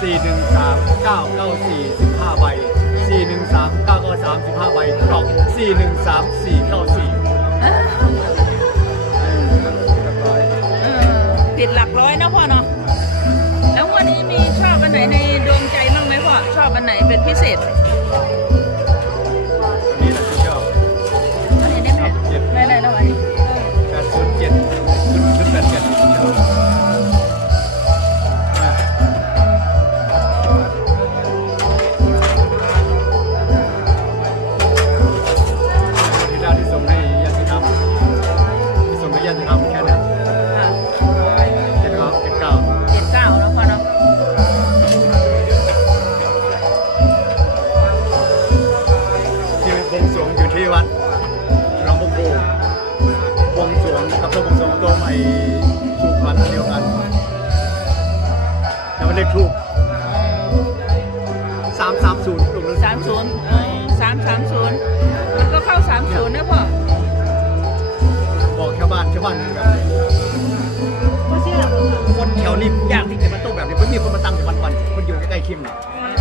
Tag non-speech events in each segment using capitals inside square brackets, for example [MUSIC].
4 1 3 9 9 4 15ใบ4 1 3 9 9 3 15ใบกรอก4 1 3 4 9 4เออติดหลักร้อยนะพ่อเนาะแล้ววันนี้มีชอบอันไหนในดวงใจบ้างไหมพ่อชอบอันไหนเป็นพิเศษ สรวงตัวใหม่ถูกวันอันเดียวกันแล้วมันเลขถูกสามสามศูนย์ตรงนั้นสามศูนย์สามสามศูนย์มันก็เข้าสามศูนย์นะพ่อบอกชาวบ้านชาวบ้านแบบคนแถวนี้ยากที่จะมาโต้แบบนี้ไม่มีคนมาตั้งแต่วันวันๆคนอยู่ใกล้ๆคิมเนี่ย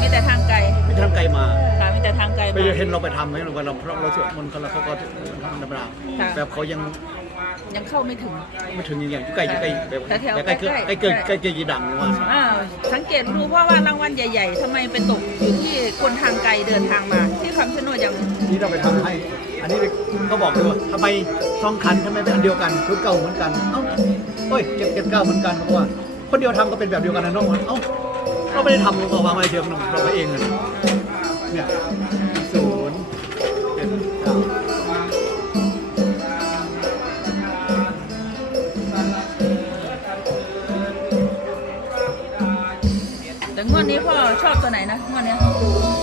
มีแต่ทางไกลไม่ได้ทำไกลมาค่ะมีแต่ทางไกลไปมาเห็นเราไปทำไหมเราเราเราเราสวดมนต์กันแล้วเขาก็ทำธรรมดาค่ะแบบเขายัง ยังเข้าไม่ถึง ไม่ถึงอย่างอยู่ใกล้อยู่ใกล้แบบแถวๆใกล้ใกล้ใกล้ใกล้ๆใกล้ใกล้ใกล้ยีดังว่าอ่าสังเกตดูเพราะว่ารางวัลใหญ่ๆทำไมไปตกอยู่ที่คนทางไกลเดินทางมา ที่คำชะโนดอย่างที่เราไปทำให้ อันนี้เขาบอกด้วยว่าทำไมสองคันทำไมเป็นอันเดียวกันชุดเก่าเหมือนกันเอ้าเอ้ยเก็บเก็บเก่าเหมือนกันเพราะว่า คนเดียวทำก็เป็นแบบเดียวกันนะน้องเอ้าเราไม่ได้ทำเราวางไว้เดียวกันเราไปเองอะเนี่ย วดนี้พ่อชอบตัวไหนนะงวดนี้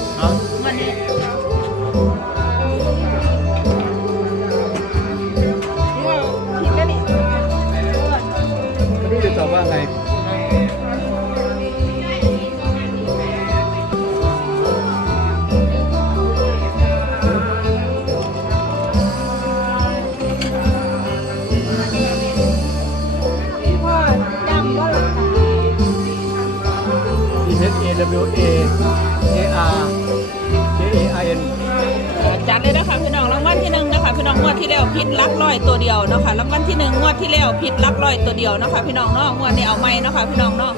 ลักร้อยตัวเดียวนะคะรางวัลที่หนึ่งงวดที่แล้วพิษลักร้อยตัวเดียวนะคะพี่น้องเนาะงวดนี้เอาไม่นะคะพี่น้องเนาะ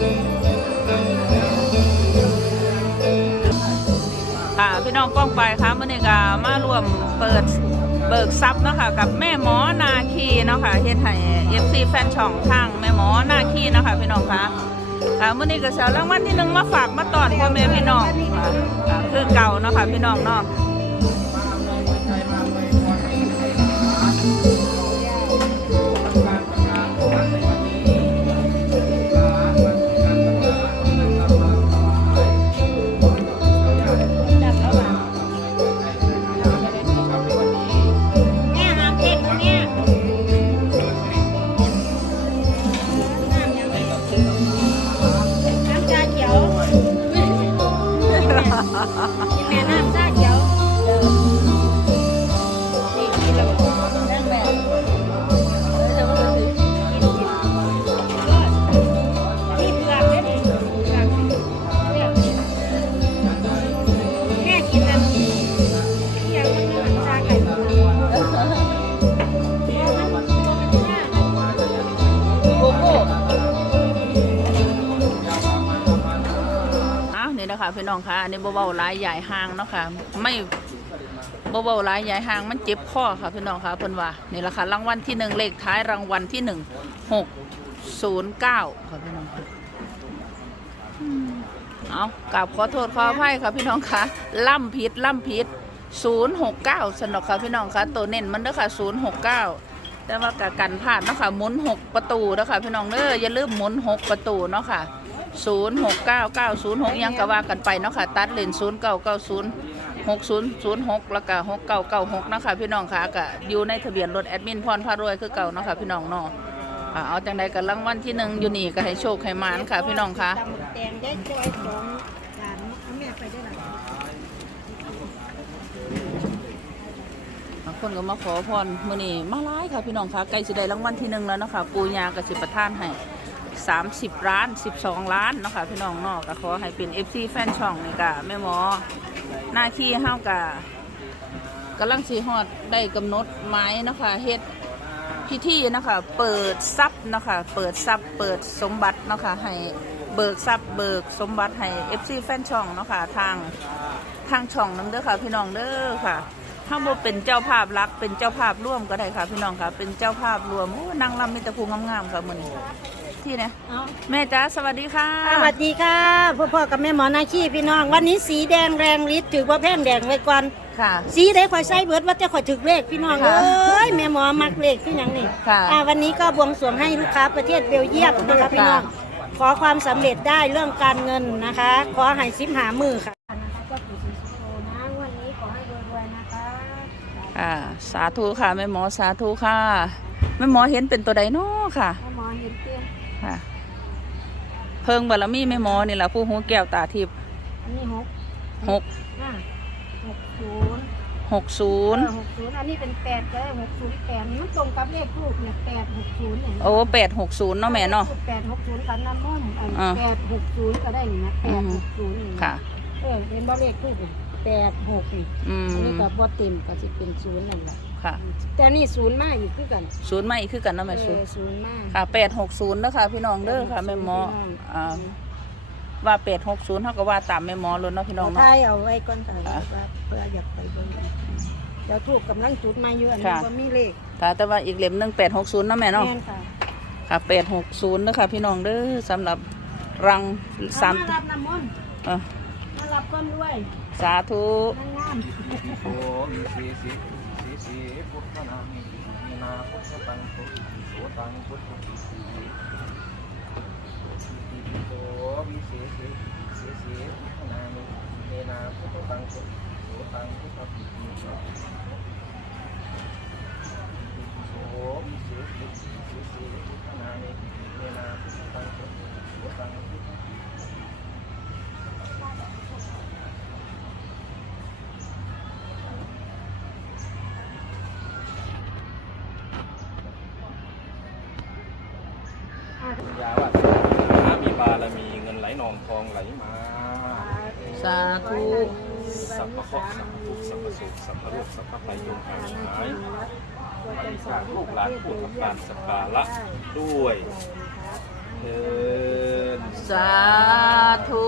ค่ะพี่น้องป้องไปค่ะมื่อนี้ก็มารวมเปิดเบิกทรัพย์เนาะคะกับแม่หมอนาคีเนาะค่ะเฮ็ดให้เอฟซีแฟนช่องทางแม่หมอนาคีเนาะค่ะพี่น้องค่ะค่ะมื่อนี้ก็เสียรางวัลที่หนึ่งมาฝากมาตอนพ่อแม่พี่น้องค่ะค่ะคือเก่าเนาะค่ะพี่น้องเนาะ ha [LAUGHS] คะพี่น้องคะอันนี้เบาๆหลายใหญ่ห้างเนาะค่ะไม่เบาๆหลายใหญ่ห้างมันเจ็บข้อค่ะพี่น้องคะเพิ่นว่านี่แหละค่ะรางวัลที่หนึ่งเลขท้ายรางวัลที่หนึ่งหกศูนย์เก้าค่ะพี่น้องคะเอากราบขอโทษขออภัยค่ะพี่น้องคะล่ำพิษล่ำพิษศูนย์หกเก้าสนอกค่ะพี่น้องคะตัวเน้นมันเด้อค่ะศูนย์หกเก้าแต่ว่ากกันพลาดเนาะค่ะหมุนหกประตูเนาะค่ะพี่น้องเด้ออย่าลืมหมุนหกประตูเนาะค่ะ ศูนย์หกเก้าเก้าศูนย์หกยังกะว่ากันไปเนาะค่ะ ตัดเลนศูนย์เก้าเก้าศูนย์หกศูนย์ศูนย์หกแล้วก็หกเก้าเก้าหกนะคะพี่น้องค่ะกะอยู่ในทะเบียนรถแอดมินพรพารวยคือเก่าเนาะค่ะพี่น้องเนาะอ่าเอาจังใดกันรางวัลที่หนึ่งอยู่นี่ก็ให้โชคให้หมานค่ะ พี่น้องค่ะ ตำหมึกแดงได้จอยของหลานเอาแม่ไปได้หลานเคนก็มาขอพรมื้อนี้มาหลายค่ะพี่น้องค่ะใกล้สิได้รางวัลที่หนึ่งแล้วเนาะคะปูย่าก็สิประทานให้ 30 ล้าน 12 ล้านเนาะค่ะพี่น้องเนาะก็ขอให้เป็น FC แฟนช่องนี่ก็แม่หมอ หน้าที่เฮาก็กำลังสิฮอดได้กำหนดหมายเนาะค่ะเฮ็ดพิธีเนาะค่ะเปิดทรัพย์เนาะค่ะเปิดทรัพย์เปิดสมบัติเนาะค่ะให้เบิกทรัพย์เบิกสมบัติให้ FC แฟนช่องเนาะค่ะทางทางช่องน้ำเด้อค่ะพี่น้องเด้อค่ะถ้าโมเป็นเจ้าภาพรักเป็นเจ้าภาพร่วมก็ได้ค่ะพี่น้องค่ะ เป็นเจ้าภาพรวมโอ้นางรำมีแต่ภูงามๆค่ะมือนี้ ที่เนี่ยแม่จ้าสวัสดีค่ะ สวัสดีค่ะพ่อพ่อกับแม่หมอนาชีพี่น้อง วันนี้สีแดงแรงฤทธิ์ถือว่าแพงแดงไว้ก่อนค่ะ สีได้ข่อยใส่เบิดว่าจะข่อยถึกเลขพี่น้องค่ะเอ้ยแม่หมอมักเลขที่หยังนี่ค่ะอ่าวันนี้ก็บวงสรวงให้ลูกค้าประเทศเบลเยียมนะคะพี่น้องขอความสำเร็จได้เรื่องการเงินนะคะ ขอให้ซิมหามือค่ะก็ปู่ศรีสุโธนะวันนี้ขอให้รวยๆนะคะค่ะสาธุค่ะแม่หมอสาธุค่ะแม่หมอเห็นเป็นตัวใดเนาะค่ะแม่หมอเห็นเตี้ยค่ะ เพิงบารมีแม่หมอนี่แหละผู้หูแก้วตาทิพย์อันนี้หกหกอ่าหกศูนย์หกศูนย์หกศูนย์อันนี้เป็นแปดก็ได้หกศูนย์แปดมันตรงกับเลขทูกเนี่ยแปดหกศูนย์เนี่ยโอ้แปดหกศูนย์เนาะแม่เนาะแปดหกศูนย์กันน้ำมันอันอ่าแปดหกศูนย์ก็ได้นี่นะแปดหกศูนย์นี่ค่ะเออเป็นบ่เลขทูกแปดหกนี่อืมอันนี้ก็บ่เต็มก็สิเป็นศูนย์นั่นแหละ ค่ะ แต่นี่ศูนย์มาอีกคือกันศูนย์ไม่คือกันเนาะเอแม่ศูนอย์ศูนย์มาค่ะแปดหกศูนย์นะคะพี่น้องเด้อค่ะแม่หมออ่าว่าแปดหกศูนย์เท่ากับว่าตามแม่หมอเลยเนาะพี่น้องเอาเนาะ ทายเอาไว้ก่อนค่ะอ่าว่าเพื่ออยากไปเบิ่งเดี๋ยวทูกกำลังจุดมาอยู่อันนี้ค่ะบ่มีเลขค่ะแต่ว่าอีกเล่มหนึ่งแปดหกศูนย์นะแม่เนาะ แม่นค่ะค่ะแปดหกศูนย์นะคะพี่น้องเด้อสำหรับรังสามเอมารับน้ำมนต์เอ่อมารับก้อนด้วยสาธุ นางงามโสมีสีสีสีสีพุทธนามิมี นาพุทธตังพุทธโสตังพุทธปิสีสีโสมีสีสีสีสีพุทธนามิมีนาพุทธตังพุทธโสตังพุทธสีสีโสมีสีสีสีสีพุทธนามิมีนาพุทธตังพุทธโสตังพุทธ ยาวัดนามีบารมีเงินไหลนองทองไหลมา สาธุสัพพะเคราะห์สัพพะทุกข์สัพพะสุขสัพพะโรคสัพพะภัยจงหายหายบริการลูกหลานผู้ทำการสักการะด้วยเถินสาธุ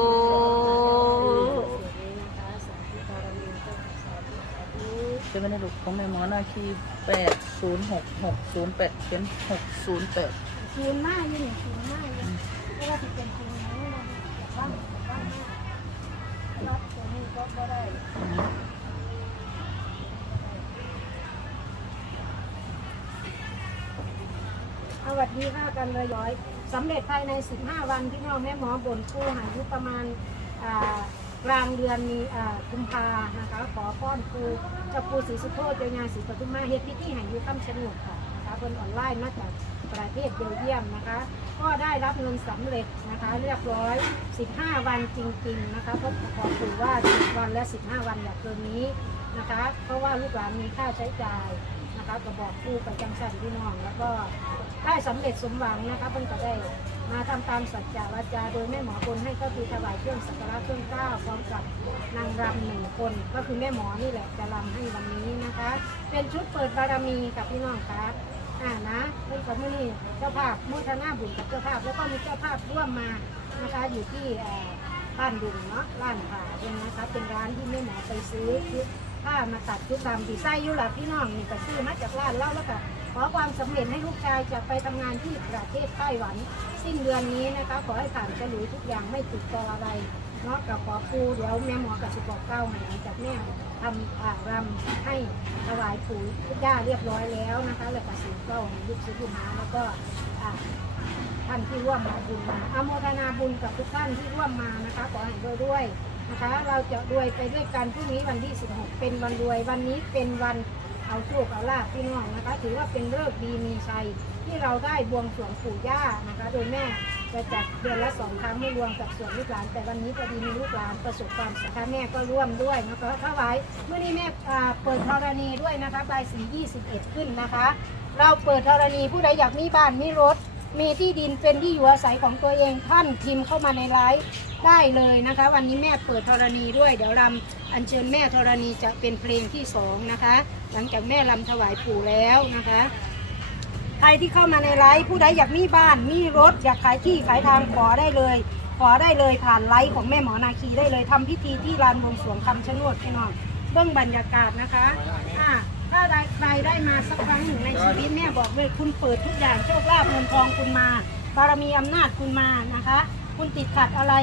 เป็นไม่ได้ลูกของแม่หมอหน้าที่แปดศูนย์หกหกศูนย์แปดเป็นหกศูนย์แปด ศูนย์มาอยู่นี่ศูนย์มาอยู่เพราะว่าที่เป็นศูนย์นี้นะบ้างบ้างมากรับตัวนี้ก็บ่ได้สวัสดีค่ะกันเลยร้อยสำเร็จภายใน 15 วันพี่น้องแม่หมอบนคู่หายุประมาณกลางเดือนมีอ่ากุมภานะคะ ขอป้อนครูเจะปูศรีสุโธเจ้ายาศรีปทุมมาเฮ็ดพิธีหายุคำชะโนดค่ะ เพิ่นออนไลน์มาจากประเทศเบลเยียมนะคะ ก็ได้รับเงินสำเร็จนะคะ เรียบร้อย 15 วันจริงๆนะคะเพราะขอถือว่า 10 วันและ 15 วันอย่าเกินนี้นะคะ เพราะว่าลูกหลานมีค่าใช้จ่ายนะคะก็บอกครูไปจังสันพี่น้อง แล้วก็ได้สำเร็จสมหวังนะคะเพิ่นก็ได้มาทำตามสัจจาวาจาโดยแม่หมอคนให้ก็คือถวายเครื่องสักการะเครื่องเก้าพร้อมกับนางรำหนึ่งคน ก็คือแม่หมอนี่แหละจะรำให้วันนี้นะคะ เป็นชุดเปิดบารมีกับพี่น้องครับ อ่านะเรื่องของมือนี่เจ้าภาพมุทนาบุญกับเจ้าภาพ แล้วก็มีเจ้าภาพร่วมมานะคะอยู่ที่บ้านดุงเนาะร้านผ่าเป็นนะคะเป็นร้านที่แม่หมอไปซื้อผ้ามาตัดชุดตามดีไซน์ยุหลับพี่น้องนี่ก็ซื้อมาจากร้านเล่าแล้วก็ ขอความสำเร็จให้ลูกชายจะไปทำงานที่ประเทศไต้หวัน สิ้นเดือนนี้นะคะ ขอให้ผ่านฉลุยทุกอย่างไม่ติดต่ออะไรเนาะกับขอครูเดี๋ยวแม่หมอกับสิบอกเก้าใหม่หลังจากแม่ทำอ่ารำให้ถวายปู่ย่าเรียบร้อยแล้วนะคะแล้วก็สิเก้าของลูกศิษย์ลูกหาแล้วก็ท่านที่ร่วมมาบุญมาอโมทนาบุญกับทุกท่านที่ร่วมมานะคะขอให้รวยด้วยนะคะ เราจะรวยไปด้วยกันพรุ่งนี้วันที่ 16 เป็นวันรวยวันนี้เป็นวัน เอาโชคเอาลาภพี่น้องนะคะ ถือว่าเป็นเลิกดีมีชัยที่เราได้บวงสรวงปู่ย่านะคะ โดยแม่จะจัดเดือนละสองครั้งไม่รวมกับส่วนลูกหลาน แต่วันนี้พอดีมีลูกหลานประสบความสำเร็จแม่ก็ร่วมด้วยนะคะถวายเมื่อนี้แม่เปิดธรณีด้วยนะคะใบายสี21 ขึ้นนะคะ เราเปิดธรณีผู้ใดอยากมีบ้านมีรถมีที่ดินเป็นที่อยู่อาศัยของตัวเองท่านพิมพ์เข้ามาในไลฟ์ได้เลยนะคะ วันนี้แม่เปิดธรณีด้วย เดี๋ยวรำอัญเชิญแม่ธรณีจะเป็นเพลงที่สองนะคะ หลังจากแม่รำถวายปู่แล้วนะคะ ใครที่เข้ามาในไลฟ์ผู้ใดอยากมีบ้านมีรถ อยากขายที่ขายทางขอได้เลย ขอได้เลยผ่านไลฟ์ของแม่หมอนาคีได้เลยทำพิธีที่ลานบวงสรวงคำชะโนดพี่น้องเบื้องบรรยากาศนะคะอ่าถ้าได้ใครได้มาสักครั้งหนึ่งในชีวิตแม่บอกเลยคุณเปิดทุกอย่างโชคลาภเงินทองคุณมาบารมีอำนาจคุณมานะคะ คุณติดขัดอะไร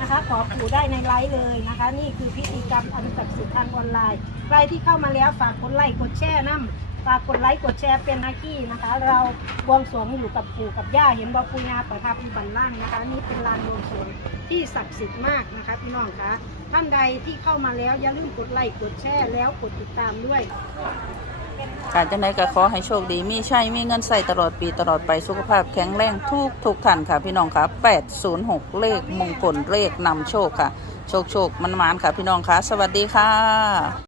นะคะ ขอปู่ได้ในไลฟ์เลยนะคะ นี่คือพิธีกรรมอันศักดิ์สิทธิ์ทางออนไลน์ ใครที่เข้ามาแล้วฝากกดไลค์กดแชร์น้ำฝากกดไลค์กดแชร์เป็นหน้าที่นะคะ เราบวงสรวงอยู่กับปู่กับย่าเห็นบอปูญาประทับอยู่บันล่างนะคะ นี่เป็นลานบวงสรวงที่ศักดิ์สิทธิ์มากนะคะพี่น้องคะท่านใดที่เข้ามาแล้วอย่าลืมกดไลค์กดแชร์แล้วกดติดตามด้วย การจังไดก็ขอให้โชคดี มีใช้มีเงินใส่ตลอดปีตลอดไปสุขภาพแข็งแรงทุกทุกท่านค่ะพี่น้องค่ะ 806 เลขมงคลเลขนำโชคค่ะ โชคโชคมันมานค่ะพี่น้องค่ะ สวัสดีค่ะ